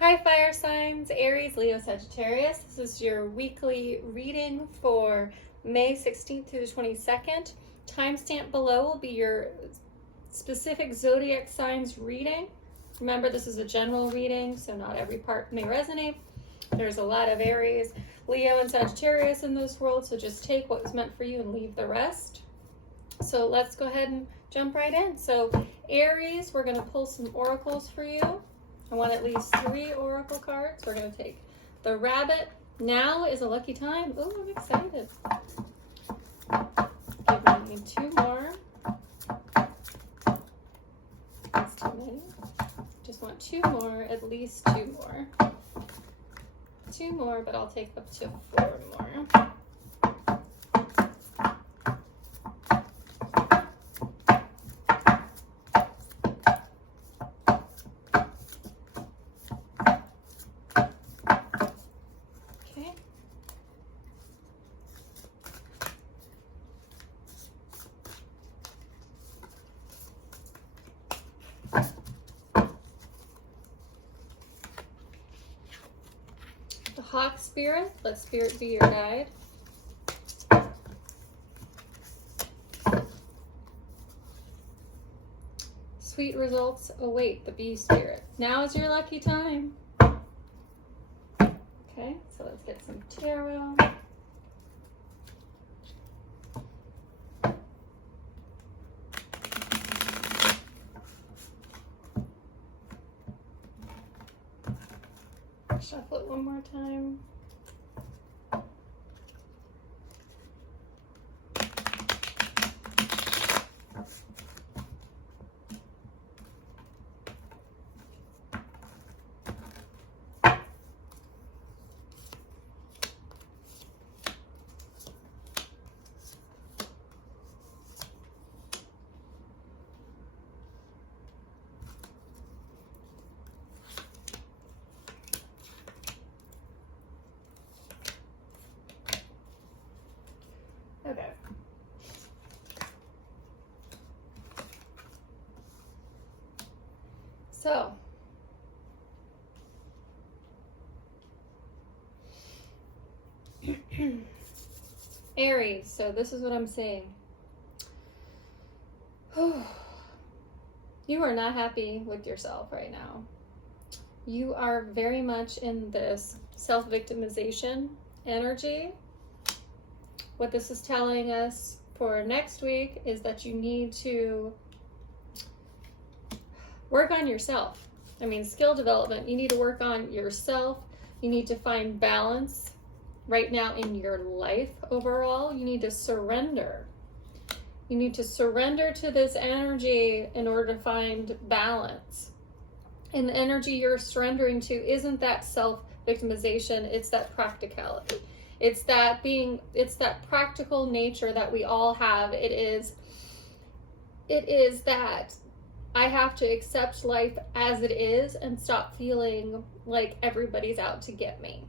Hi fire signs, Aries, Leo, Sagittarius. This is your weekly reading for May 16th through the 22nd. Timestamp below will be your specific zodiac signs reading. Remember, this is a general reading, so not every part may resonate. There's a lot of Aries, Leo, and Sagittarius in this world, so just take what was meant for you and leave the rest. So let's go ahead and jump right in. So Aries, we're going to pull some oracles for you. I want at least 3 oracle cards. We're going to take the rabbit. Now is a lucky time. Oh, I'm excited. Give me 2 more. That's too many. Just want 2 more, at least 2 more. 2 more, but I'll take up to 4 more. Hawk Spirit, let Spirit be your guide. Sweet results await the Bee Spirit. Now is your lucky time. Okay, so let's get some tarot. Shuffle it one more time. Okay. So, Aries, so this is what I'm saying. You are not happy with yourself right now. You are very much in this self-victimization energy. What this is telling us for next week is that you need to work on yourself. I mean, skill development. You need to work on yourself. You need to find balance right now in your life overall. You need to surrender. You need to surrender to this energy in order to find balance. And the energy you're surrendering to isn't that self-victimization, it's that practicality. It's that practical nature that we all have. It is that I have to accept life as it is and stop feeling like everybody's out to get me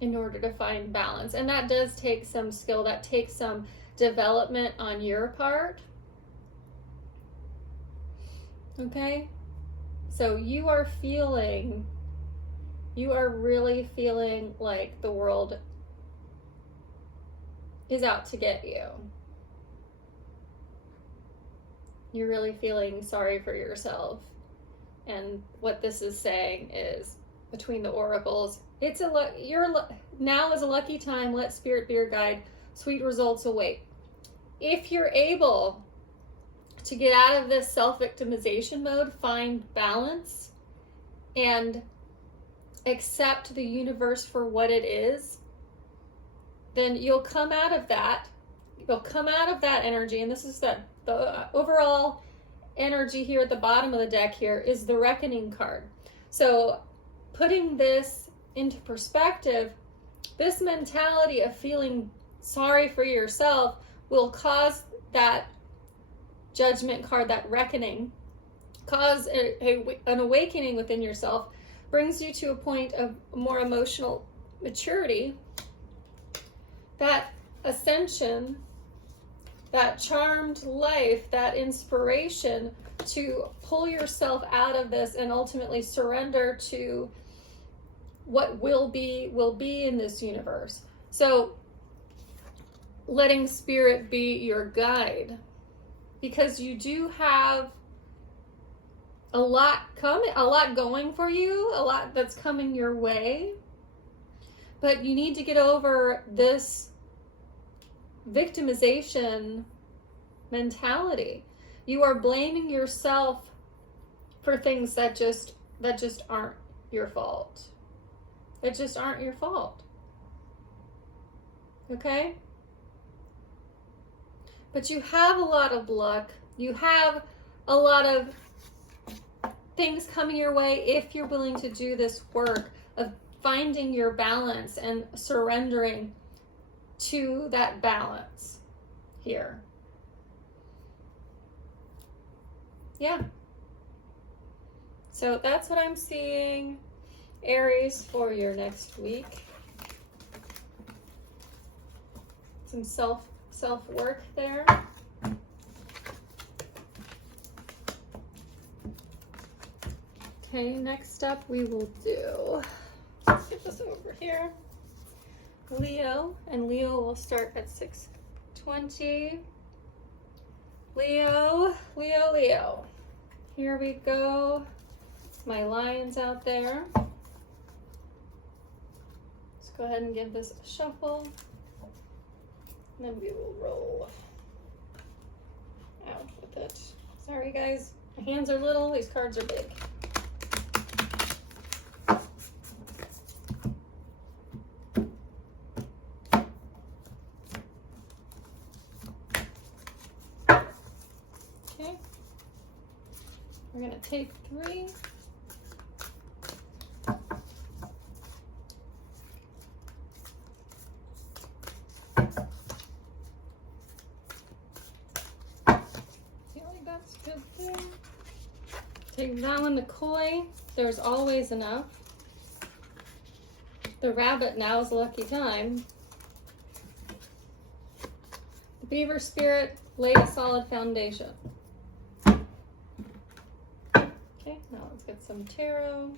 in order to find balance. And that does take some skill, that takes some development on your part. Okay? So you are really feeling like the world is out to get you. You're really feeling sorry for yourself. And what this is saying is, between the oracles, now is a lucky time. Let Spirit be your guide. Sweet results await. If you're able to get out of this self-victimization mode, find balance, and accept the universe for what it is, then you'll come out of that. You'll come out of that energy, and this is the overall energy here at the bottom of the deck here is the Reckoning card. So putting this into perspective, this mentality of feeling sorry for yourself will cause that Judgment card, that Reckoning, cause an awakening within yourself, brings you to a point of more emotional maturity. That ascension, that charmed life, that inspiration to pull yourself out of this and ultimately surrender to what will be in this universe. So letting spirit be your guide, because you do have a lot going for you, a lot that's coming your way, but you need to get over this victimization mentality. You are blaming yourself for things that just aren't your fault. That just aren't your fault. Okay? But you have a lot of luck. You have a lot of things coming your way if you're willing to do this work of finding your balance and surrendering to that balance here. Yeah. So that's what I'm seeing, Aries, for your next week. Some self-work there. Okay, next up we will do, let's get this over here, Leo, and Leo will start at 6:20. Leo. Here we go. My lions out there. Let's go ahead and give this a shuffle. And then we will roll out with it. Sorry guys, my hands are little, these cards are big. Okay, we're gonna take 3. That's good there. Take that one, the koi. There's always enough. The rabbit, now's a lucky time. The beaver spirit, lay a solid foundation. Okay, now let's get some tarot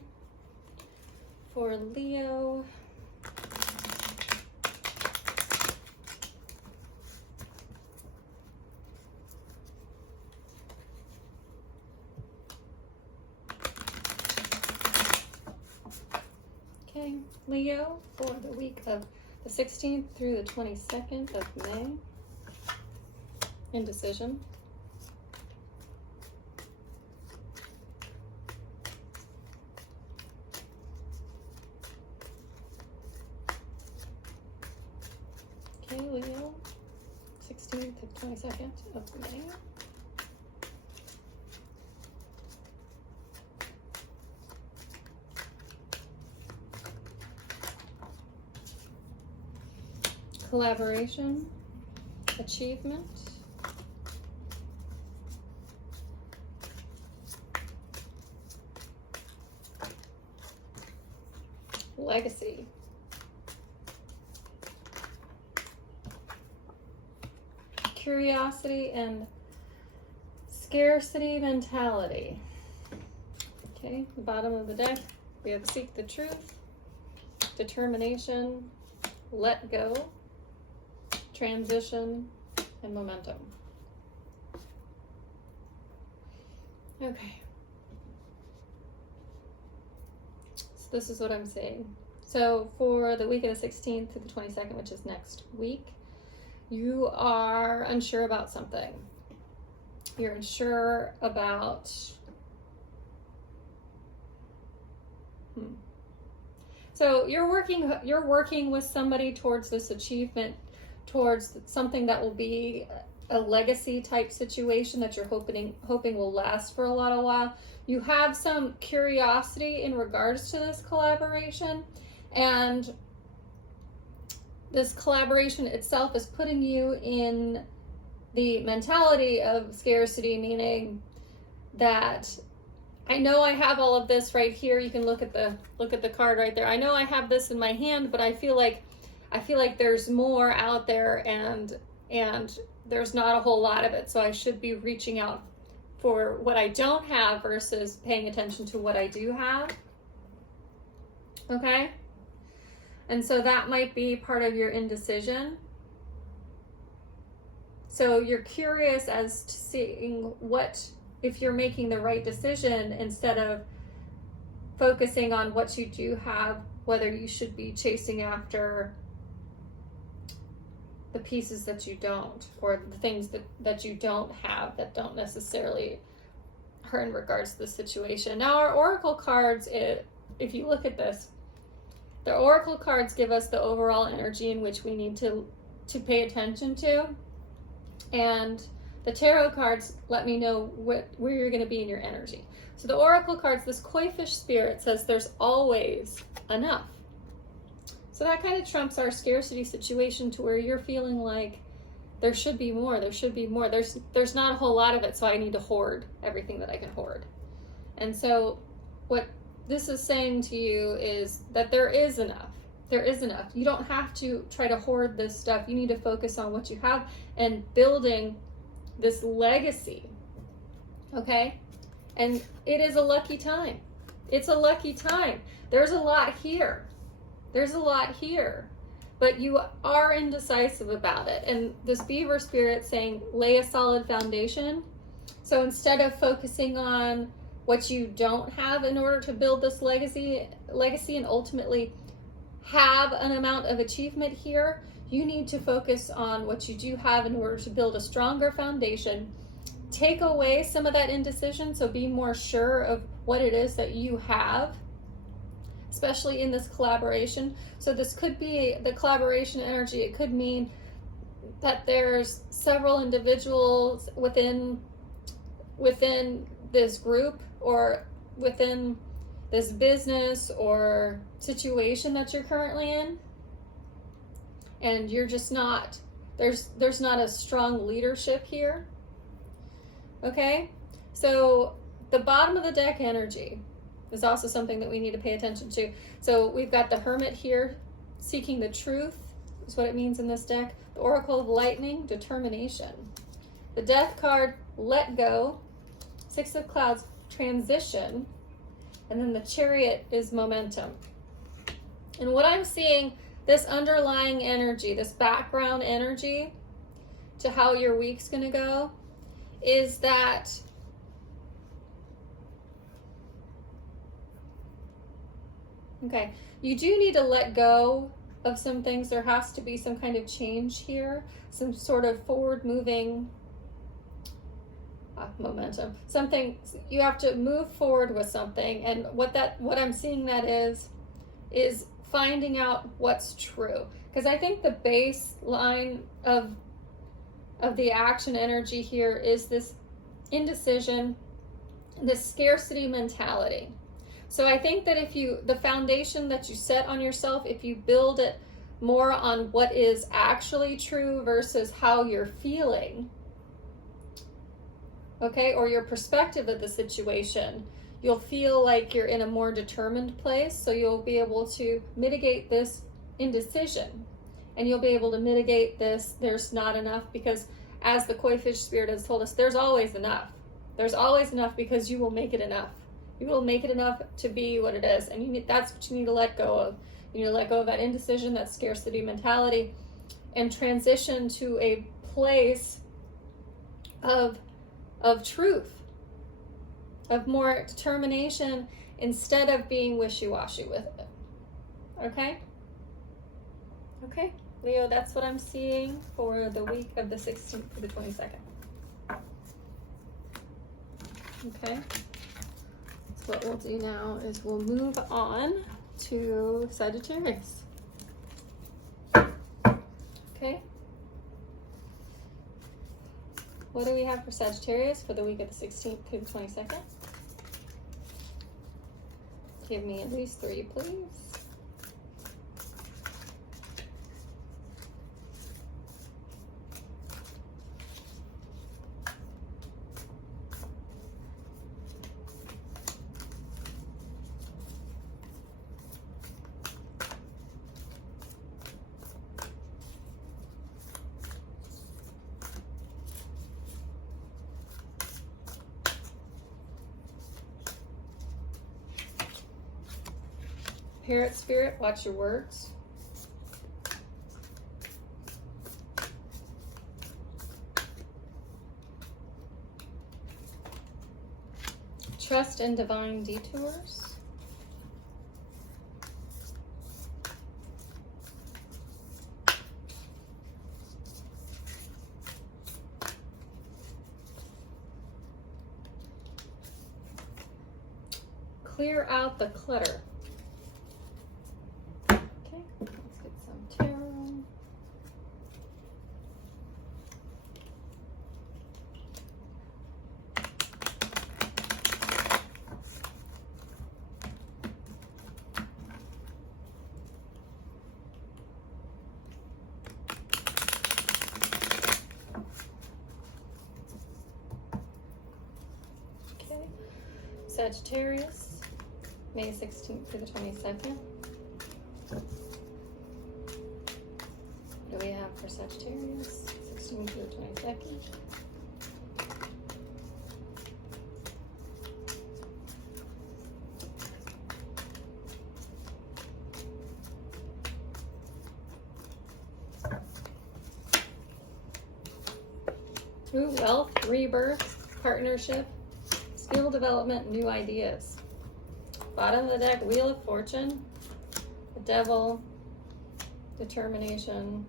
for Leo. Okay, Leo, for the week of the 16th through the 22nd of May. Indecision. Okay, Leo, 16th to 22nd of May. Collaboration, achievement, legacy, curiosity, and scarcity mentality. Okay, the bottom of the deck, we have seek the truth, determination, let go, transition, and momentum. Okay. So this is what I'm saying. So for the week of the 16th to the 22nd, which is next week, you are unsure about something. You're unsure about So you're working with somebody towards this achievement, towards something that will be a legacy type situation that you're hoping will last for a while. You have some curiosity in regards to this collaboration, and this collaboration itself is putting you in the mentality of scarcity, meaning that I know I have all of this right here. You can look at the card right there. I know I have this in my hand, but I feel like there's more out there, and there's not a whole lot of it. So I should be reaching out for what I don't have versus paying attention to what I do have. Okay? And so that might be part of your indecision. So you're curious as to seeing if you're making the right decision instead of focusing on what you do have, whether you should be chasing after the pieces that you don't, or the things that you don't have that don't necessarily hurt in regards to the situation. Now, our oracle cards, if you look at this, the oracle cards give us the overall energy in which we need to pay attention to. And the tarot cards let me know where you're going to be in your energy. So the oracle cards, this koi fish spirit says there's always enough. So that kind of trumps our scarcity situation to where you're feeling like there should be more, there should be more. There's not a whole lot of it, so I need to hoard everything that I can hoard. And so what this is saying to you is that there is enough. There is enough. You don't have to try to hoard this stuff. You need to focus on what you have and building this legacy. Okay? And it is a lucky time. It's a lucky time. There's a lot here. There's a lot here. But you are indecisive about it. And this beaver spirit saying, lay a solid foundation. So instead of focusing on what you don't have in order to build this legacy and ultimately have an amount of achievement here, you need to focus on what you do have in order to build a stronger foundation. Take away some of that indecision, so be more sure of what it is that you have, especially in this collaboration. So this could be the collaboration energy. It could mean that there's several individuals within this group or within this business or situation that you're currently in, and you're just not, there's not a strong leadership here. Okay, so the bottom of the deck energy is also something that we need to pay attention to. So we've got the Hermit here, seeking the truth is what it means in this deck. The Oracle of Lightning, determination. The Death card, let go. Six of Clouds, transition. And then the Chariot is momentum. And what I'm seeing, this underlying energy, this background energy to how your week's going to go, is that okay, you do need to let go of some things. There has to be some kind of change here, some sort of forward moving momentum, something. You have to move forward with something, and what I'm seeing that is finding out what's true, because I think the baseline of the action energy here is this indecision, this scarcity mentality. So I think that if the foundation that you set on yourself, if you build it more on what is actually true versus how you're feeling, okay, or your perspective of the situation, you'll feel like you're in a more determined place. So you'll be able to mitigate this indecision, and you'll be able to mitigate this there's not enough, because as the koi fish spirit has told us, there's always enough. There's always enough, because you will make it enough. You will make it enough to be what it is, and that's what you need to let go of. You need to let go of that indecision, that scarcity mentality, and transition to a place of truth, of more determination, instead of being wishy-washy with it. Okay? Okay, Leo, that's what I'm seeing for the week of the 16th to the 22nd. Okay? So what we'll do now is we'll move on to Sagittarius. Okay? What do we have for Sagittarius for the week of the 16th to the 22nd? Give me at least 3, please. Parrot spirit, watch your words. Trust in divine detours. Clear out the clutter. Okay, let's get some tarot. Okay, Sagittarius. May 16th to the 22nd. What do we have for Sagittarius? 16th to the 22nd. Ooh, wealth, rebirth, partnership, skill development, new ideas. Bottom of the deck, Wheel of Fortune, the Devil, determination,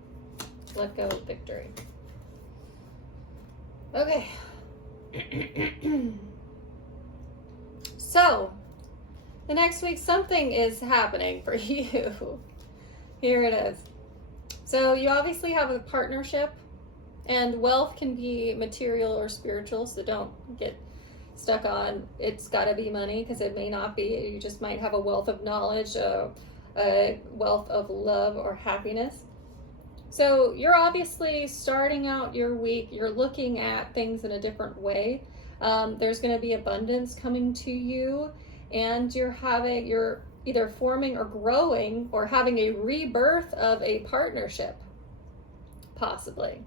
let go, victory. Okay. So, the next week, something is happening for you. Here it is. So, you obviously have a partnership, and wealth can be material or spiritual, so don't get stuck on it's got to be money, because it may not be. You just might have a wealth of knowledge, a wealth of love or happiness. So you're obviously starting out your week, you're looking at things in a different way. There's going to be abundance coming to you, and you're either forming or growing or having a rebirth of a partnership, possibly.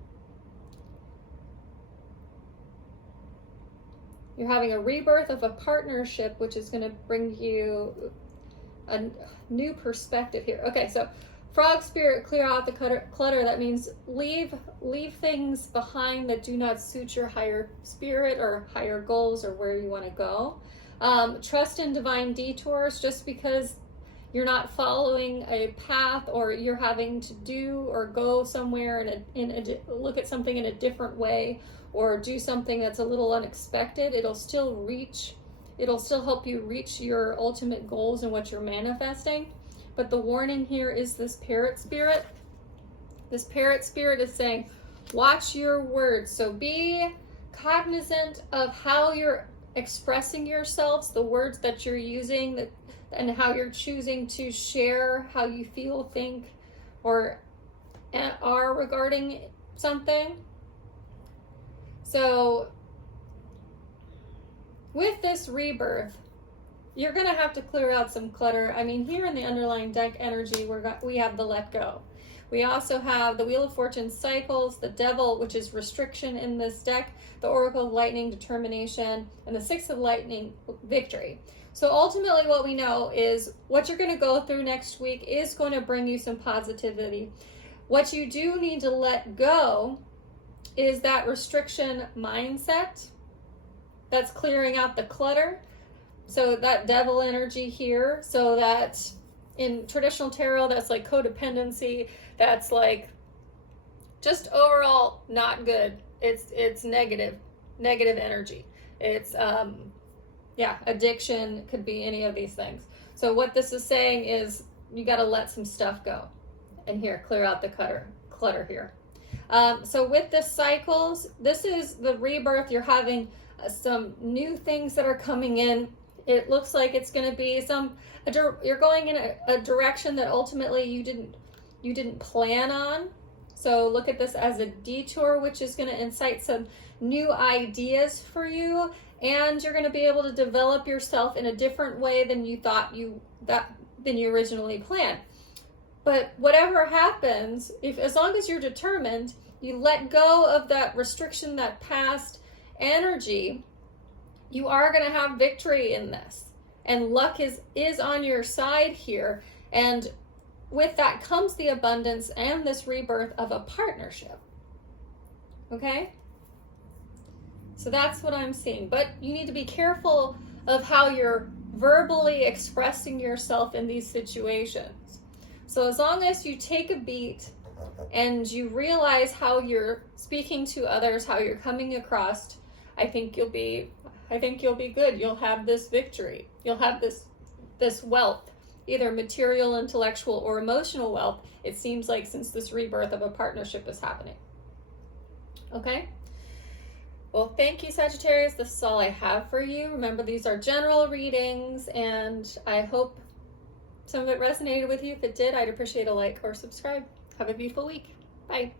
You're having a rebirth of a partnership, which is going to bring you a new perspective here. Okay, so frog spirit, clear out the clutter. That means leave things behind that do not suit your higher spirit or higher goals or where you want to go. Trust in divine detours. Just because you're not following a path, or you're having to do or go somewhere look at something in a different way, or do something that's a little unexpected, it'll still help you reach your ultimate goals and what you're manifesting. But the warning here is this parrot spirit. This parrot spirit is saying, watch your words. So be cognizant of how you're expressing yourselves, the words that you're using, and how you're choosing to share how you feel, think, or are regarding something. So with this rebirth, you're going to have to clear out some clutter. I mean, here in the underlying deck energy, we have the let go. We also have the Wheel of Fortune cycles, the Devil, which is restriction in this deck, the Oracle of Lightning, determination, and the Six of Lightning, victory. So ultimately what we know is what you're going to go through next week is going to bring you some positivity. What you do need to let go is that restriction mindset that's clearing out the clutter. So that devil energy here, so that in traditional tarot, that's like codependency, that's like just overall not good. It's negative energy. It's addiction, could be any of these things. So what this is saying is you got to let some stuff go, and here, clear out the clutter here. So with the cycles, this is the rebirth. You're having some new things that are coming in. It looks like it's going to be you're going in a direction that ultimately you didn't plan on. So look at this as a detour, which is going to incite some new ideas for you, and you're going to be able to develop yourself in a different way than you thought than you originally planned. But whatever happens, as long as you're determined, you let go of that restriction, that past energy, you are going to have victory in this. And luck is on your side here. And with that comes the abundance and this rebirth of a partnership. Okay? So that's what I'm seeing. But you need to be careful of how you're verbally expressing yourself in these situations. So as long as you take a beat and you realize how you're speaking to others, how you're coming across, I think you'll be good. You'll have this victory. You'll have this wealth, either material, intellectual, or emotional wealth. It seems like since this rebirth of a partnership is happening. Okay? Well, thank you, Sagittarius. This is all I have for you. Remember, these are general readings, and I hope some of it resonated with you. If it did, I'd appreciate a like or subscribe. Have a beautiful week. Bye.